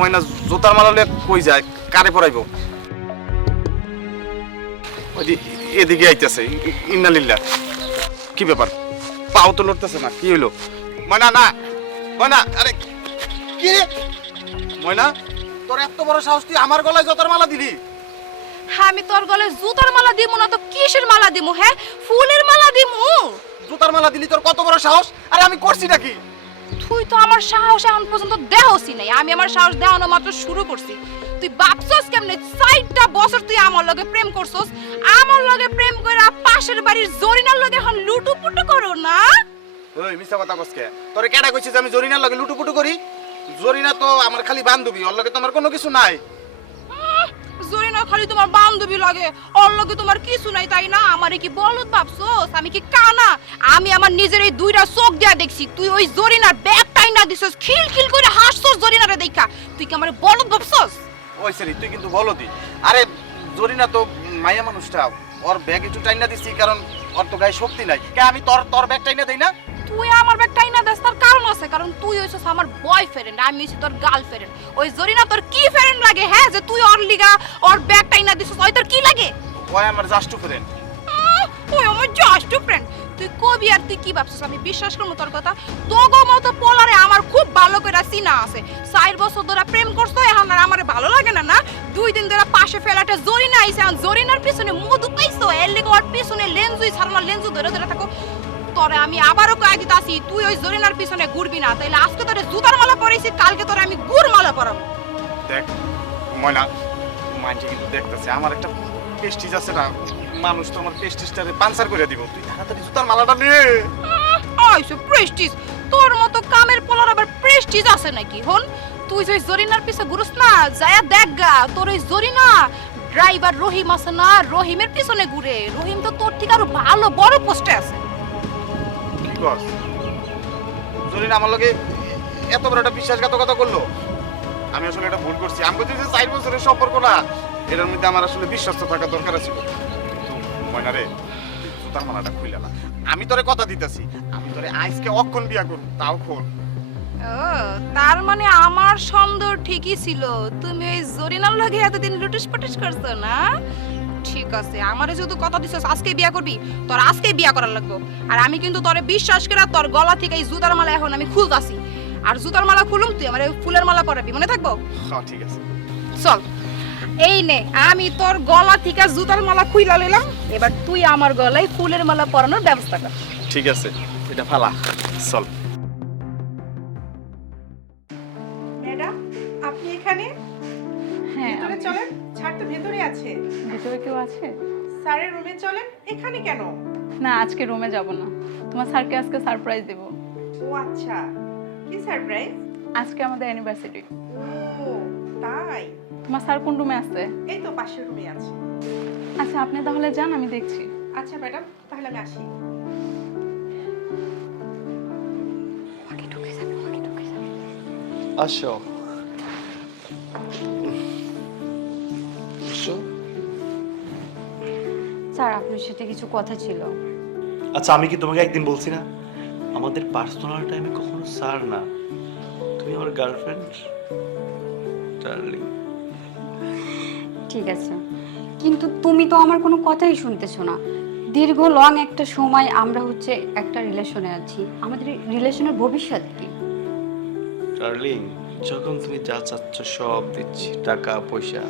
ময়না জুতার মালা লয়ে কই যায়, কারে পরাইবো? এদিকে আইতেছে, ইন্নালিল্লাহ। কি ব্যাপার, পাও তো লড়তেছে না, কি হইলো? ময়না না, ময়না, আরে কি রে ময়না, তোর এত বড় সাহস, তুই আমার গলায় জুতার মালা দিলি? হ্যাঁ, আমি তোর গলায় জুতার মালা দিমু না তো কিসের মালা দিমু? হ্যাঁ, ফুলের মালা দিমু। জুতার মালা দিলি, তোর কত বড় সাহস? আরে আমি করছি নাকি? তুই তো আমার সাহস এখন পর্যন্ত দেহসি নাই, আমি আমার সাহস দেখানো মাত্র শুরু করছি। তুই ভাবছস কেমনে 4টা বছর তুই আমার লগে প্রেম করছস, আমার লগে প্রেম কইরা পাশের বাড়ির জরিনার লগে এখন লুটুপুটু করো না? ওই মিছা কথা কসকে, তোরে কেডা কইছিস আমি জরিনার লগে লুটুপুটু করি? জরিনা তো আমার খালি বান্ধবী, ওর লগে তো আমার কোনো কিছু নাই। জরিনা খালি তোমার বান্ধবী লাগে, ওর লগে তোমার কিছু নাই তাই না? আমারে কি বলদ ভাবছস? আমি কি কানা? আমি আমার নিজের এই 2টা চোখ দিয়া দেখছি তুই ওই জরিনার ব্যাগ টাইনা দিছস, খিলখিল করে হাসছস জরিনারে দেখা। তুই কি আমারে বলদ ভাবছস? ওই সরি, তুই কিন্তু বলদি। আরে জরিনা তো মায়া মানুষটা, ওর ব্যাগ একটু টাইনা দিছি কারণ ওর তো গায়ে শক্তি নাই। কে আমি তোর ব্যাগ টাইনা দেই না? তুই আমার ব্যাগ টাইনা দেস তার কারণ আছে, কারণ তুই হইছস আমার বয়ফ্রেন্ড, আমি হইছি তোর গার্লফ্রেন্ড। ওই জরিনা তোর কি ফ্রেন্ড লাগে? হ্যাঁ, যে তুই ওর লিগা ওর ব্যাগ টাইনা দিছস, ওই তোর কি লাগে? ওই আমার জাস্ট ফ্রেন্ড। ওই আমার জাস্ট ফ্রেন্ড। তুই কবি আর তুই কি ভাবছিস আমি বিশ্বাস করবো তোর কথা? তোগো মতো পোলারে আমার খুব ভালো করে চিনা আছে। 4 বছর ধরে প্রেম করছো, এখন আর আমারে ভালো লাগে না? না, 2 দিন ধরে পাশে ফেলাটা জরিনা আইছে, এখন জরিনার পিছনে মধু পাইছো, এর লিগে ওর পিছনে লেন্সুই ছাড়ো না, লেন্সু ধরে ধরে থাকো। তোরে আমি আবারও কয়ে দিতাছি, তুই ওই জরিনার পিছনে ঘুরবি না, তাইলে আজকে তোরে জুতার মালা পরাইছি, কালকে তোরে আমি গুড় মালা পরাবো। দেখ ময়না, মাইন্ডে কিন্তু দেখতেছে আমার একটা পেস্টিজ আছে না, মানুষ তো আমার পেস্টিজটারে পাঞ্চার করে দিব। তুই তাড়াতাড়ি জুতার মালাটা নে। আইসো প্রেস্টিজ, তোর মতো কামের পোলার আবার প্রেস্টিজ আছে নাকি? হন, তুই যে জরিনার পিছে ঘুরস না, যায়া দেখ গা, তোর ওই জরিনা ড্রাইভার রহিম আছে না, রহিমের পিছনে ঘুরে। রহিম তো তোর থেকে আরো ভালো বড় পোস্টে আছে। কি কস? জরিনা আমার লগে এত বড় একটা বিশ্বাসঘাতকতা করলো? আমি আসলে এটা ভুল করছি। আমি বলছি যে 4 বছরের সম্পর্ক না, এটার মধ্যে আমার আসলে বিশ্বস্ত থাকা দরকার ছিল। কিন্তু ময়না রে, জুতার মালাটা খুইলা না। আমি তোরে কথা দিতেছি, আমি তোরে আজকে অক্ষণ বিয়া করব, তাও খোল। ও, তার মানে আমার সন্দেহ ঠিকই ছিল, তুমি ওই জরিনার লগে এতদিন লুটুস পটুস করছো না? ঠিক আছে, আমারে যদি কথা দিছস আজকে বিয়া করবি, তোর আজকে বিয়া করার লাগবে। আর আমি কিন্তু তোরে বিশ্বাস করে তোর গলা থেকে এই জুতার মালা এখন আমি খুলতাছি। আর জুতার মালা খুলুম, তুই আমার ফুলের মালা পরাবি, মনে থাকবো? হ্যাঁ ঠিক আছে। চল, এই নে, আমি তোর গলা থেকে জুতার মালা খুইলা লইলাম, এবার তুই আমার গলায় ফুলের মালা পরানোর ব্যবস্থা কর। ঠিক আছে, এটা ফালা, চল। ম্যাডাম, আপনি এখানে? হ্যাঁ, ভেতরে চলেন, ছাড় তো ভেতরে আছে। ভেতরে কেউ আছে? স্যারের রুমে চলেন। এখানে কেন? না, আজকে রুমে যাব না, তোমার স্যারকে আজকে সারপ্রাইজ দেব। ও আচ্ছা, কি সারপ্রাইজ? আজকে আমাদের অ্যানিভার্সারি। ও তাই? তোমার স্যার কোন রুমে আছে? এই তো পাশের রুমে আছে। আচ্ছা, আপনি তাহলে যান, আমি দেখছি। আচ্ছা ম্যাডাম, তাহলে আমি আসি। আসো। স্যার, আপনার সাথে কিছু কথা ছিল। আচ্ছা, আমি কি তোমাকে একদিন বলছি না আমাদের পার্সোনাল টাইমে কখনো স্যার না, তুমি আমার গার্লফ্রেন্ড ডার্লিং। ঠিক আছে, কিন্তু তুমি তো আমার কোনো কথাই শুনতেছো না। দীর্ঘ লং একটা সময় আমরা একটা রিলেশনে আছি, আমাদের রিলেশনের ভবিষ্যৎ কি? ডার্লিং, যখন তুমি যা চাচ্ছ সব দিচ্ছি, টাকা পয়সা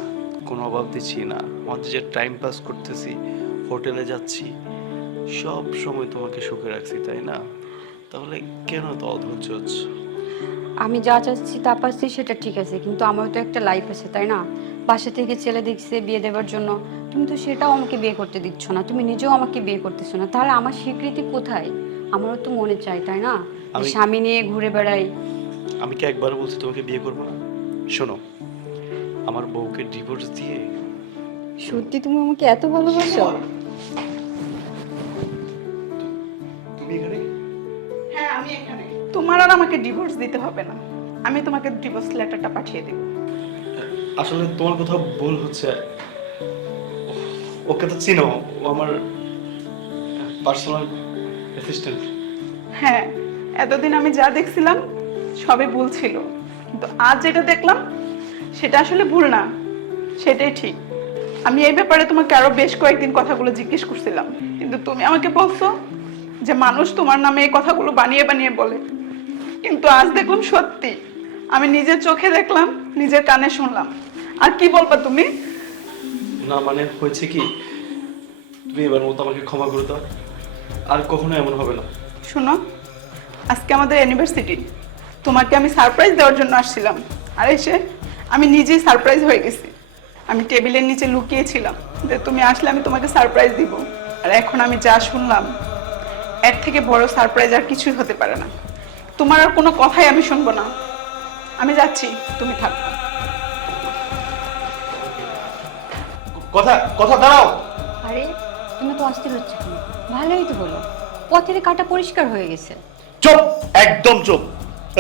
কোনো অভাব দিচ্ছি না। আমাদের যে টাইম পাস করতেছি, হোটেলে যাচ্ছি, সব সময় তোমাকে সুখে রাখছি, তাই না? তাহলে কেন তো অধৈর্য হচ্ছ? আমি যা চাচ্ছি তা পাচ্ছি সেটা ঠিক আছে, কিন্তু আমার তো একটা লাইফ আছে, তাই না? বাসা থেকে ছেলে দেখছে বিয়ে দেওয়ার জন্য, তুমি তো সেটাও আমাকে বিয়ে করতে দিচ্ছ না, তুমি নিজেও আমাকে বিয়ে করতেছো না, তাহলে আমার স্বীকৃতি কোথায়? আমারও তো মনে চাই, তাই না? স্বামী নিয়ে ঘুরে বেড়াই। আমি কি একবার বলছি তোমাকে বিয়ে করবো না? শোনো, আমার বউকে ডিভোর্স দিয়ে। সত্যি তুমি আমাকে এত ভালোবাসো? তুমি এখানে? হ্যাঁ, আমি এখানে। তোমার আর আমাকে ডিভোর্স দিতে হবে না, আমি তোমাকে ডিভোর্স লেটারটা পাঠিয়ে দেব। আসলে তোমার কথা ভুল হচ্ছে। ওকে তো চিনো, ও আমার পার্সোনাল অ্যাসিস্ট্যান্ট। হ্যাঁ, এতদিন আমি যা দেখছিলাম সবই ভুল ছিল, কিন্তু আজ যেটা দেখলাম সেটা আসলে ভুল না, সেটাই ঠিক। আমি এই ব্যাপারে তোমাকে আরো বেশ কয়েকদিন কথাগুলো জিজ্ঞেস করছিলাম, কিন্তু তুমি আমাকে বলছো যে মানুষ তোমার নামে এই কথাগুলো বানিয়ে বানিয়ে বলে। কিন্তু আজ দেখলাম সত্যি, আমি নিজের চোখে দেখলাম, নিজের কানে শুনলাম। আর কি বলবা তুমি? না মানে হয়েছে কি, তুমি এবার মতো আমাকে ক্ষমা করে দাও, আর কখনো এমন হবে না। শোনো, আজকে আমাদের ইউনিভার্সিটি, তোমাকে আমি সারপ্রাইজ দেওয়ার জন্য আসছিলাম, আর এসে আমি নিজেই সারপ্রাইজ হয়ে গেছি। আমি টেবিলের নিচে লুকিয়েছিলাম যে তুমি আসলে আমি তোমাকে সারপ্রাইজ দিব, আর এখন আমি যা শুনলাম এর থেকে বড় সারপ্রাইজ আর কিছুই হতে পারে না। তোমার আর কোনো কথাই আমি শুনবো না। আমি যাচ্ছি, তুমি থাকো। কথা কথা দাঁড়াও। আরে তুমি তো অস্থির হচ্ছে কেন? ভালোই তো বলো, পথের কাটা পরিষ্কার হয়ে গেছে। চুপ, একদম চুপ।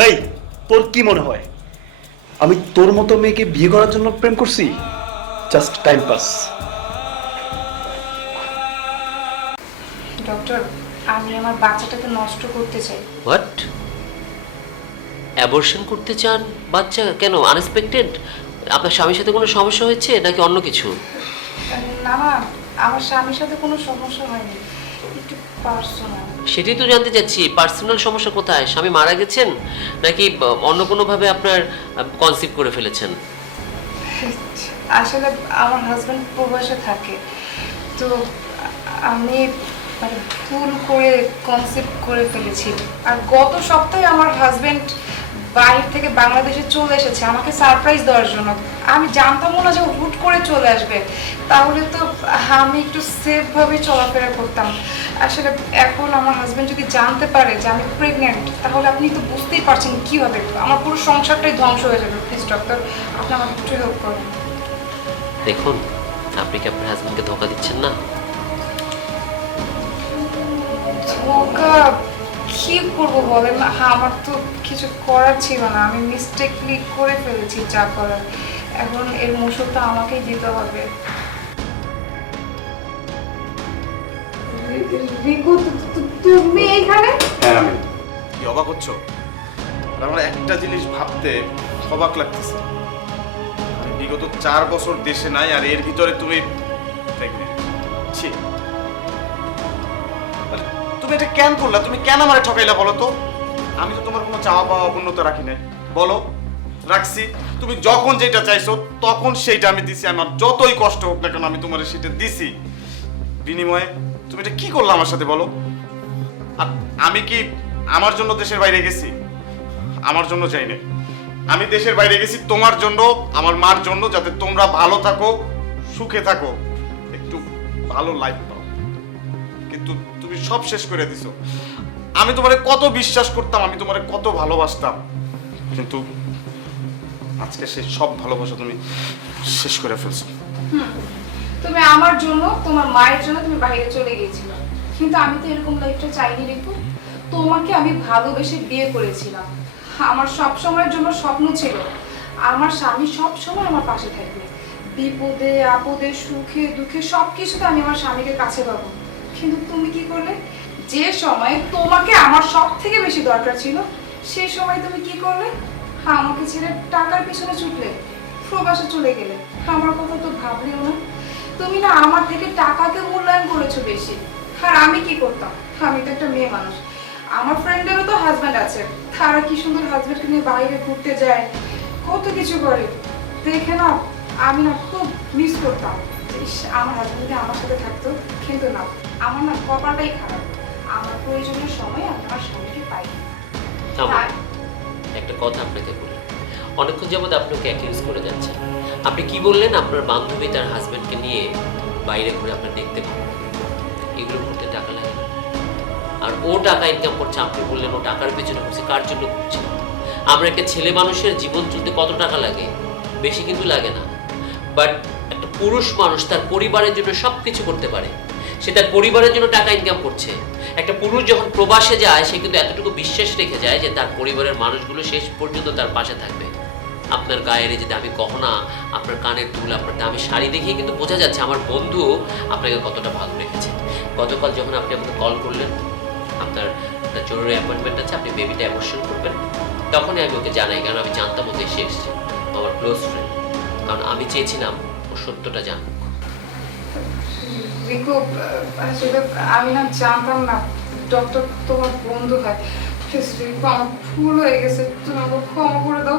এই, তোর কি মনে হয় আমি তোর মতো মেয়েকে বিয়ে করার জন্য প্রেম করছি? Just time pass. ডক্টর, আমি আমার বাচ্চাটাকে নষ্ট করতে চাই। হোয়াট? অ্যাবর্শন করতে চান বাচ্চা? কেন? আনএক্সপেক্টেড? আপনার স্বামীর সাথে কোনো সমস্যা হয়েছে নাকি অন্য কিছু? না না, আমার স্বামীর সাথে কোনো সমস্যা হয়নি, একটু পার্সোনাল। সেটাই তো জানতে চাচ্ছি, পার্সোনাল সমস্যা কোথায়? স্বামী মারা গেছেন নাকি অন্য কোনোভাবে আপনার কনসিভ করে ফেলেছেন? আসলে আমার হাজব্যান্ড প্রবাসে থাকে, তো আমি মানে ভুল করে কনসেপ্ট করে ফেলেছি। আর গত সপ্তাহে আমার হাজব্যান্ড বাইরে থেকে বাংলাদেশে চলে এসেছে আমাকে সারপ্রাইজ দেওয়ার জন্য। আমি জানতামও না যে ও হুট করে চলে আসবে, তাহলে তো আমি একটু সেফভাবে চলাফেরা করতাম। আসলে এখন আমার হাজব্যান্ড যদি জানতে পারে যে আমি প্রেগনেন্ট, তাহলে আপনি তো বুঝতেই পারছেন কী হবে। আমার পুরো সংসারটাই ধ্বংস হয়ে যাবে। প্লিজ ডক্টর, আপনি আমাকে একটু হেল্প করেন। দেখুন, আপনি কি আপনার হাজব্যান্ডকে ধোকা দিচ্ছেন না? ধোকা কি করবো বলেন? হ্যাঁ, আমার তো কিছু করার ছিল না, আমি মিস্টেকলি করে ফেলেছি যা করার। এখন এর মুসলটা আমাকেই দিতে হবে। রিকু, তুমি এখানে? হ্যাঁ, আমি কি অবাক হচ্ছ? আমার একটা জিনিস ভাবতে অবাক লাগতেছে। আমি বিগত 4 বছর দেশে নাই, আর এর ভিতরে তুমি প্রেগনেন্ট। ছি, আরে, তুমি এটা কেন করলা? তুমি কেন আমারে ঠকাইলা বলো তো? আমি তো তোমার কোনো চাওয়া পাওয়া অপূর্ণতা রাখি নাই। বলো, রাখছি? তুমি যখন যেটা চাইছো তখন সেইটা আমি দিছি। আমার যতই কষ্ট হোক না কেন আমি তোমার সেটা দিছি। বিনিময়ে তুমি এটা কি করলা আমার সাথে বলো? আর আমি কি আমার জন্য দেশের বাইরে গেছি? আমার জন্য যাই না। আমি দেশের বাইরে গেছি তোমার জন্য, আমার মার জন্য, যাতে তোমরা ভালো থাকো, সুখে থাকো, একটু ভালো লাইফ পাও। কিন্তু তুমি সব শেষ করে দিছো। আমি তোমারে কত বিশ্বাস করতাম, আমি তোমারে কত ভালোবাসতাম, কিন্তু আজকে সেই সব ভালোবাসা তুমি শেষ করে ফেলছো। তুমি আমার জন্য, তোমার মায়ের জন্য তুমি বাইরে চলে গিয়েছিলে, কিন্তু আমি তো এরকম লাইফটা চাইনি রিকু। তোমাকে আমি ভালোবেসে বিয়ে করেছিলাম। আমার সব সময়ের জন্য স্বপ্ন ছিল আমার স্বামী সব সময় আমার পাশে থাকবে, বিপদে আপদে সুখে দুঃখে সব কিছুতে আমি আমার স্বামীকে কাছে পাবো। কিন্তু তুমি কি করলে? যে সময় তোমাকে আমার সব থেকে বেশি দরকার ছিল, সেই সময় তুমি কি করলে? আমাকে ছেড়ে টাকার পিছনে ছুটলে, প্রবাসে চলে গেলে। আমার কথা তো ভাবলেও না। তুমি না আমার থেকে টাকাকে মূল্যায়ন করেছো বেশি। আর আমি কি করতাম? আমি তো একটা মেয়ে মানুষ, আমার ফ্রেন্ডেরও তো হাজব্যান্ড আছে, তারা কি সুন্দর হাজব্যান্ডকে নিয়ে বাইরে ঘুরতে যায়, কত কিছু করে। দেখে না আমি না খুব মিস করতাম, ইস, আমার হাজব্যান্ড যদি আমার সাথে থাকতো। কিন্তু না, আমার না কপালটাই খারাপ, আমার প্রয়োজনের সময় আমি আমার স্বামীকে পাই না। একটা কথা আপনাকে বলি, অনেকক্ষণ যাবত আপনি ওকে অ্যাকিউজ করে যাচ্ছেন। আপনি কি বললেন? আপনার বান্ধবী তার হাজব্যান্ডকে নিয়ে বাইরে ঘুরে আপনার দেখতে ভালো লাগে, এগুলো করতে টাকা লাগে না। আর ও টাকা ইনকাম করছে, আপনি বললেন ও টাকার পেছনে ঘুরছে। কার জন্য ঘুরছে? আমরা একটা ছেলে মানুষের জীবন চলতে কত টাকা লাগে? বেশি কিন্তু লাগে না। বাট একটা পুরুষ মানুষ তার পরিবারের জন্য সব কিছু করতে পারে, সে তার পরিবারের জন্য টাকা ইনকাম করছে। একটা পুরুষ যখন প্রবাসে যায়, সে কিন্তু এতটুকু বিশ্বাস রেখে যায় যে তার পরিবারের মানুষগুলো শেষ পর্যন্ত তার পাশে থাকবে। আপনার গায়ের যে দামি গহনা, আপনার কানের দুল, আপনার দামি শাড়ি দেখে কিন্তু বোঝা যাচ্ছে আমার বন্ধু আপনাকে কতটা ভালো রেখেছে। গতকাল যখন আপনি আমাকে কল করলেন, আপনার একটা জরুরি অ্যাপয়েন্টমেন্ট আছে, আপনি বেবিটা অ্যাবর্শন করবেন, তখনই আমি ওকে জানাই, কারণ আমি জানতাম ওকে এসে এসেছে, আমার ক্লোজ ফ্রেন্ড। কারণ আমি চেয়েছিলাম ও সত্যটা জানুক। রিকু, আসলে আমি না জানতাম না ডক্টর তোমার বন্ধু হয়। প্লিজ রিকু, আমার ভুল হয়ে গেছে, তুমি আমাকে ক্ষমা করে দাও।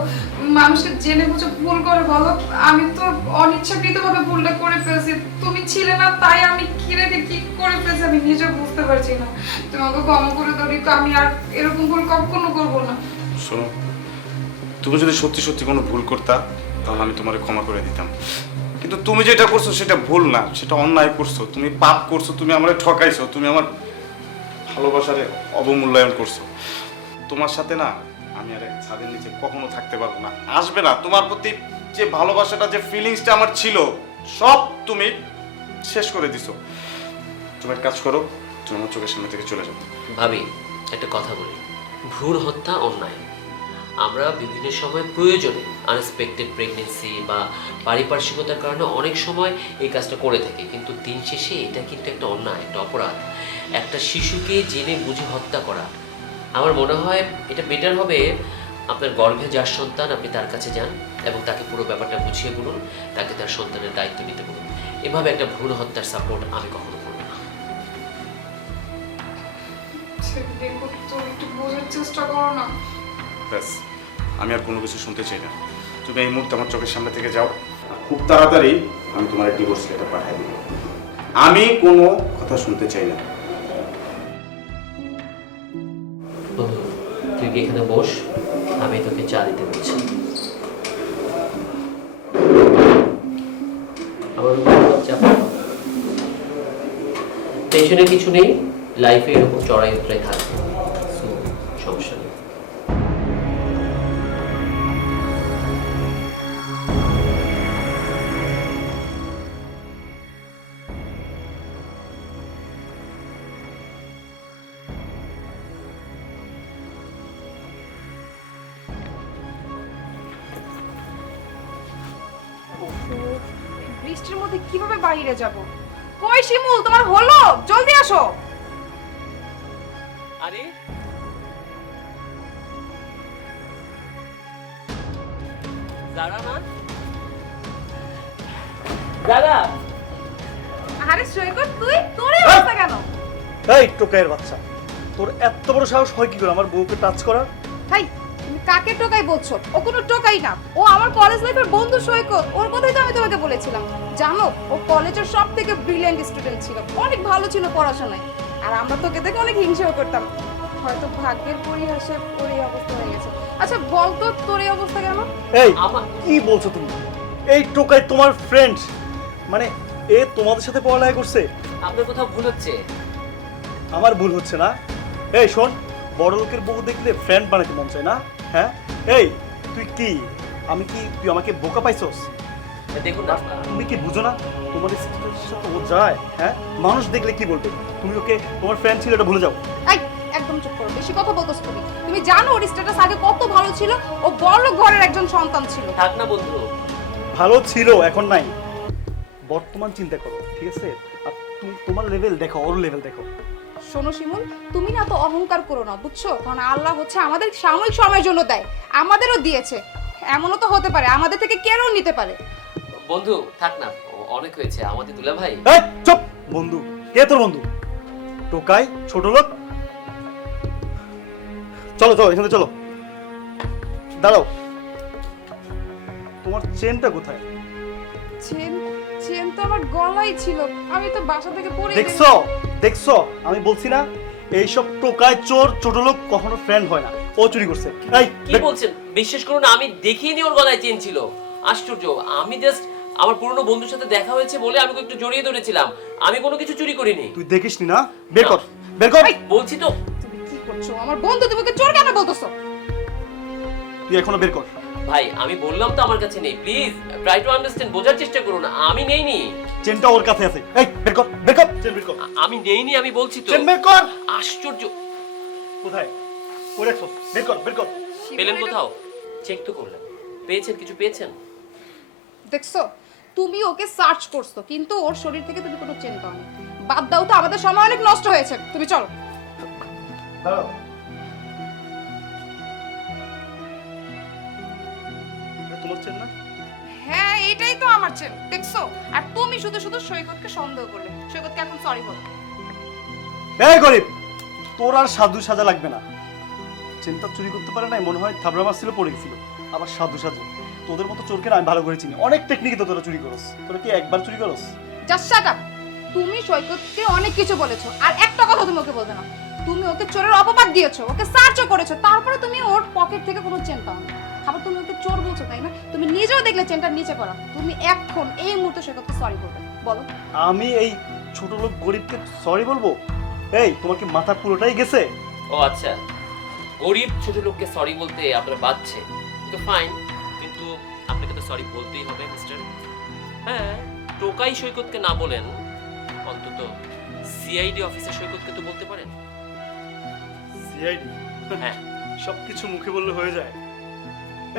মানুষকে জেনে বুঝে ভুল করে বলো, আমি তো অনিচ্ছাকৃতভাবে ভুলটা করে ফেলছি। তুমি ছিলে না তাই আমি কি রেখে কি করে ফেলছি আমি নিজে বুঝতে পারছি না। তুমি আমাকে ক্ষমা করে দাও রিকু, আমি আর এরকম ভুল কখনো করবো না। শোনো, তুমি যদি সত্যি সত্যি কোনো ভুল করতা তাহলে আমি তোমারে ক্ষমা করে দিতাম, কিন্তু তুমি যেটা করছো সেটা ভুল না, সেটা অন্যায় করছো, তুমি পাপ করছো, তুমি আমারে ঠকাইছো, তুমি আমার ভালোবাসারে অবমূল্যায়ন করছো। তোমার সাথে না আমি আর এক ছাদের নিচে কখনো থাকতে পারবো না, আসবে না। তোমার প্রতি যে ভালোবাসাটা, যে ফিলিংসটা আমার ছিল, সব তুমি শেষ করে দিছো। তুমি এক কাজ করো, তুমি আমার চোখের সামনে থেকে চলে যাও। ভাবি, একটা কথা বলি, ভ্রূণ হত্যা অন্যায়। আমরা বিভিন্ন সময় প্রয়োজনে আনএক্সপেক্টেড প্রেগনেন্সি বা পারিপার্শ্বিকতার কারণে অনেক সময় এই কাজটা করে থাকি, কিন্তু দিন শেষে এটা কিন্তু একটা অন্যায়, একটা অপরাধ। একটা শিশুকে জেনে বুঝে হত্যা করা, আমার মনে হয় এটা বেটার হবে আপনার গর্ভে যার সন্তান আপনি তার কাছে যান এবং তাকে পুরো ব্যাপারটা বুঝিয়ে বলুন, তাকে তার সন্তানের দায়িত্ব নিতে বলুন। এভাবে একটা ভ্রূণ হত্যার সাপোর্ট আমি কখনো করব না। রিকু, তুমি একটু বোঝার চেষ্টা করো না। ব্যাস, আমি আর কোনো কিছু শুনতে চাই না। তুমি এই মুহূর্তে আমার চোখের সামনে থেকে যাও, খুব তাড়াতাড়ি আমি তোমার ডিভোর্স লেটার পাঠিয়ে দিব। আমি কোনো কথা শুনতে চাই না। বন্ধু, তুই কি এখানে বস, আমি তোকে চা দিতে বলছি। আমার টেনশনের কিছু নেই, লাইফে এরকম চড়াই উতরাই থাকবে, So, সমস্যা নেই। বৃষ্টির মধ্যে কিভাবে বাইরে যাব? কই শিমুল, তোমার হলো? জলদি আসো। আরে যারা না দাদা, আরে সৈকত, তুই তোর এই অবস্থা কেন? এই টোকাইয়ের বাচ্চা, তোর এত বড় সাহস হয় কি করে আমার বউকে টাচ করার? ভাই, তুমি কাকে টোকাই বলছো? ও কোনো টোকাই না, ও আমার কলেজ লাইফের বন্ধু সৈকত। ওর কথাই তো আমি তোমাকে বলেছিলাম। জানো, ও কলেজের সবথেকে ব্রিলিয়ান্ট স্টুডেন্ট ছিল, অনেক ভালো ছিল পড়াশোনায়। আর আমরা তোকে দেখে অনেক হিংসাও করতাম। হয়তো ভাগ্যের পরিহাসে ওর এই অবস্থা হয়ে গেছে। আচ্ছা বল তো, তোর এই অবস্থা কেন? এই আমার কি বলছো তুমি? এই টোকাই তোমার ফ্রেন্ড, মানে এ তোমাদের সাথে পড়ালেখা করছে? আপনার কোথাও ভুল হচ্ছে। আমার ভুল হচ্ছে না? এই শোন, বড় লোকের বউ দেখলে ফ্রেন্ড বানাতে মন চায় না? হ্যাঁ, এই তুই কি, আমি কি, তুই আমাকে বোকা পাইছস? দেখুন না, তুমি কি বুঝো না তোমার স্ত্রীর সাথে ও যায়? হ্যাঁ, মানুষ দেখলে কি বলবে? তুমি ওকে তোমার ফ্রেন্ড ছিল এটা ভুলে যাও। এই একদম চুপ করো, বেশি কথা বলতেছো তুমি। তুমি জানো ওর স্ট্যাটাস আগে কত ভালো ছিল? ও বড় ঘরের একজন সন্তান ছিল। থাক না বন্ধু, ভালো ছিল, এখন নাই। বর্তমান চিন্তা করো, ঠিক আছে? আর তোমার লেভেল দেখো, ওর লেভেল দেখো। শোনো শিমুল, তুমি না তো অহংকার করো না, বুঝছো? কারণ আল্লাহ হচ্ছে আমাদের সাময়িক সময়ের জন্য দেয়, আমাদেরও দিয়েছে। এমনও তো হতে পারে আমাদের থেকে কেউ নিতে পারে। বন্ধু থাক না, অনেক হয়েছে। আমাদের দুলা ভাই। এই চুপ! বন্ধু? কে তোর বন্ধু? টোকাই, ছোট লোক। চলো চলো, এখানে চলো। দাঁড়াও, তোমার চেনটা কোথায়? চেন? চেন তো আমার গলায় ছিল, আমি তো বাসা থেকে পরে দেখছো দেখছো, আমি বলছি না এইসব টোকাই চোর ছোট লোক কখনো ফ্রেন্ড হয় না। ও চুরি করছে। এই কি বলছেন? বিশ্বাস করুন, আমি দেখিনি ওর গলায় চেন ছিল। আশ্চর্য, আমি জাস্ট আমার পুরনো বন্ধুর সাথে দেখা হয়েছে বলে আমি ওকে একটু জড়িয়ে ধরেছিলাম, আমি কোনো কিছু চুরি করিনি। তুই দেখিসনি না? বের কর, বের কর। বলছি তো। তুমি কি করছো? আমার বন্ধু, তুমি ওকে চোর কেন বলতেছো? তুই এখনো বের কর। ভাই আমি বললাম তো আমার কাছে নেই, প্লিজ ট্রাই টু আন্ডারস্ট্যান্ড, বোঝার চেষ্টা করুন। আমি নেইনি। চেনটা ওর কাছে আছে। এই বের কর, বের কর, চেন বের কর। আমি নেইনি, আমি বলছি তো। চেন বের কর। আশ্চর্য, কোথায়? ওরে রাখছো, বের কর, বের কর। পেলেন কোথাও? চেক তো করলাম, পেয়েছেন? কিছু পেয়েছেন? দেখছো, তুমি ওকে সার্চ করছো কিন্তু ওর শরীর থেকে তুমি কোনো চেন পাওনি। বাদ দাও তো, আমাদের সময় অনেক নষ্ট হয়েছে, তুমি চলো। দাঁড়াও, তোমার চেন না? হ্যাঁ, এইটাই তো আমার ছেলে, দেখছো? আর তুমি শুধু শুধু সৈকতকে সন্দেহ করলে। সৈকতকে এখন সরি বলো। এই গরিব, তোর আর সাধু সাজা লাগবে না। চেনটা চুরি করতে পারে নাই, মনে হয় থাবড়া মারছিল, পড়ে গেছিল। আবার সাধু সাজে, তোদের মতো চোরকে না আমি ভালো করে চিনি। অনেক টেকনিকে তো তোরা চুরি করস। তোরা কি একবার চুরি করস? Just shut up. তুমি সৈকতকে অনেক কিছু বলেছো, আর একটা কথা তুমি ওকে বলবে না। তুমি ওকে চোরের অপবাদ দিয়েছো, ওকে সার্চও করেছো, তারপরে তুমি ওর পকেট থেকে কোনো চেন পাও না। আবার তুমি ওকে চোর বলছো, তাই না? তুমি নিজেও দেখলে চেনটা নিচে পড়া। তুমি এখন এই মুহূর্তে সৈকতকে সরি বলবে, বলো। আমি এই ছোট লোক গরিবকে সরি বলবো? এই, তোমার কি মাথা পুরোটাই গেছে? ও আচ্ছা, গরিব ছোট লোককে সরি বলতে আপনার বাচ্ছে তো ফাইন, কিন্তু আপনাকে তো সরি বলতেই হবে মিস্টার। হ্যাঁ, টোকাই সৈকতকে না বলেন, অন্তত সিআইডি অফিসার সৈকতকে তো বলতে পারেন। সিআইডি? হ্যাঁ, সবকিছু মুখে বললে হয়ে যায়?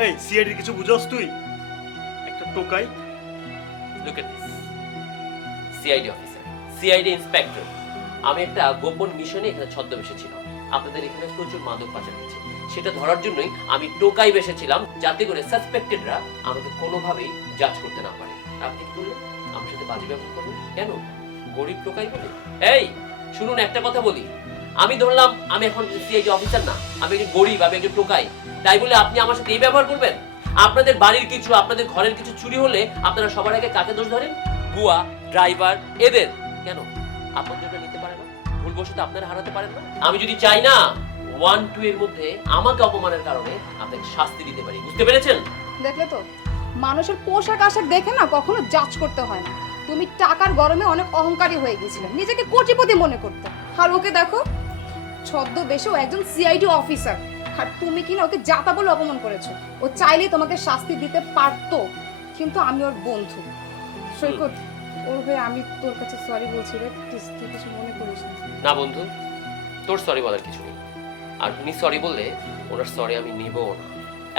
এই, সিআইডি কিছু বুঝাস তুই? একটা টোকাই। Look at this, CID officer, CID inspector. আমি একটা গোপন মিশনে এখানে ছদ্মবেশে ছিলাম। আপনাদের এখানে প্রচুর মাদক পাচার হচ্ছে, সেটা ধরার জন্যই আমি টোকাই বেসেছিলাম, যাতে করে সাসপেক্টেডরা আমাকে কোনোভাবেই জাজ করতে না পারে। আপনি কি বললেন আমার সাথে বাজে ব্যবহার করবেন? কেন? গরিব টোকাই বলে? এই শুনুন, একটা কথা বলি, আমি ধরলাম আমি এখন সিআইডি অফিসার না, আমি একজন গরিব, আমি একজন টোকাই, তাই বলে আপনি আমার সাথে এই ব্যবহার করবেন? আপনাদের বাড়ির কিছু, আপনাদের ঘরের কিছু চুরি হলে আপনারা সবার আগে কাকে দোষ ধরেন? বুয়া, ড্রাইভার, এদের। কেন আপনার জন্য নিতে পারে না? ভুলবশত আপনারা হারাতে পারেন না? আমি যদি চাই না 1-2 এর মধ্যে আমাকে অপমানের কারণে আপনাকে শাস্তি দিতে পারি, বুঝতে পেরেছেন? দেখলে তো, মানুষের পোশাক আশাক দেখে না কখনো জাজ করতে হয় না। তুমি টাকার গরমে অনেক অহংকারী হয়ে গেছিলে, নিজেকে কোটিপতি মনে করতে। আর ওকে দেখো, ছদ্মবেশে ও একজন সিআইডি অফিসার, আর তুমি কিনা ওকে জাতা বলে অপমান করেছো। ও চাইলেই তোমাকে শাস্তি দিতে পারতো, কিন্তু আমি ওর বন্ধু। সৈকত, ওর হয়ে আমি তোর কাছে সরি বলছি রে, প্লিজ তুই কিছু মনে করিস না। না বন্ধু, তোর সরি বলার কিছু নেই, আর উনি সরি বললে ওনার সরি আমি নিবও না।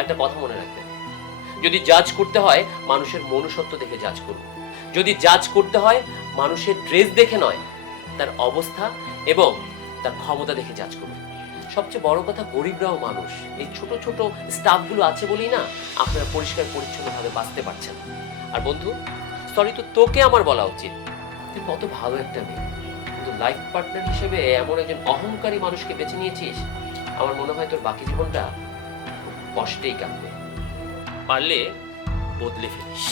একটা কথা মনে রাখবেন, যদি জাজ করতে হয় মানুষের মনুষ্যত্ব দেখে জাজ করুন, যদি জাজ করতে হয় মানুষের ড্রেস দেখে নয়, তার অবস্থা এবং তার ক্ষমতা দেখে জাজ করুন। সবচেয়ে বড় কথা, গরিবরাও মানুষ। এই ছোট ছোট স্টাফগুলো আছে বলেই না আপনারা পরিষ্কার পরিচ্ছন্নভাবে বাঁচতে পারছেন। আর বন্ধু, সরি তো তোকে আমার বলা উচিত, তুই কত ভালো একটা মেয়ে, কিন্তু লাইফ পার্টনার হিসেবে এমন একজন অহংকারী মানুষকে বেছে নিয়েছিস। আমার মনে হয় তোর বাকি জীবনটা খুব কষ্টেই কাটবে, পারলে বদলে ফেলিস।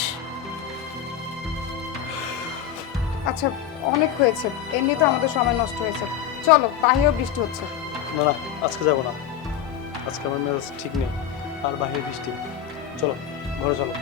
আচ্ছা, অনেক হয়েছে, এমনি তো আমাদের সময় নষ্ট হয়েছে। চলো, বাহিরেও বৃষ্টি হচ্ছে। না না, আজকে যাবো না। আজকে আমার মেজাজ ঠিক নেই, আর বাইরে বৃষ্টি। চলো, ঘরে চলো।